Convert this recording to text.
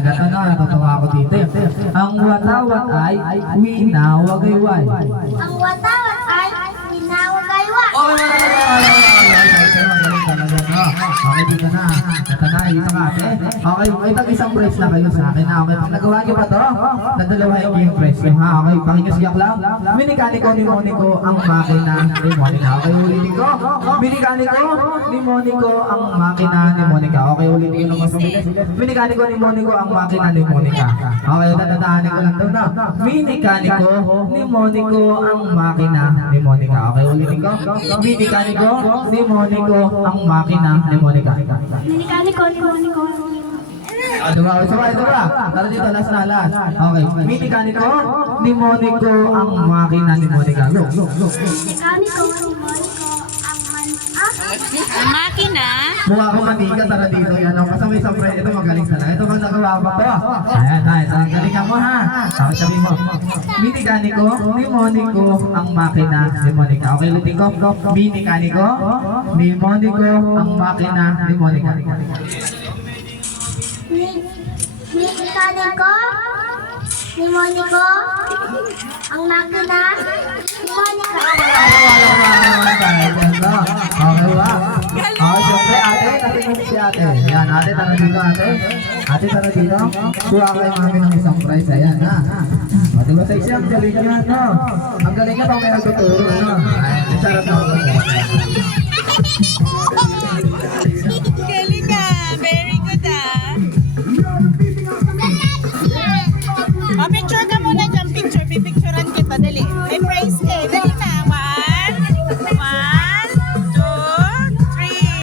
talaga to, no? Natutuwa ako dito. Ang watawat ay winawagayway. Ang watawat ay winawagaywa. Okay, dito na. Ito na, dito ka ate. Okay, may tag-isang price na kayo sa akin. Okay, pag nagawa niyo ba to? Nadalawahin niyo yung price niyo, ha? Okay, pakingasiyak lang. Minikaniko ni Monico ang makina ni Monica. Okay, ulitin ko. Minikaniko ni Monico ang makina ni Monica. Okay, ulitin ko naman sa bilis. Minikaniko ni Monico ang makina ni Monica. Okay, tatatahanin ko lang daw na. Minikaniko ni Monico ang makina ni Monica. Okay, ulitin ko. Minikaniko ni Monico ang makina ni Monica. Minikaniko ni Monico. Diba? Tara dito, last na, last. Okay. Minikaniko ni Monico ang makina ni Monica. Look. Minikaniko ni Monico Ang makina. Mukha ko manika, tara dito. Yan o. Kasama isang friend. Ito magaling sana. Ito bang nagawa ba to? Ayan, nice. Ang galing mo, ha? Tapos sabi mo. Minikaniko ni Monico ang makina ni Monica. Okay, ulitin ko. Minikaniko ni Monico ang makina ni Monica. Minikaniko ni Monico ang makina ni Monica. Okay ba? Okay, syempre ate, natin si ate. Ayan, ate, tara dito ate. Ate, tara dito. Kuha kayo mami ng isang prize. Ayan, ha? O, diba sa isya, ang galing niya, no? Ang galing niya pang may nagtuturo, no? Ayan, charot na ako.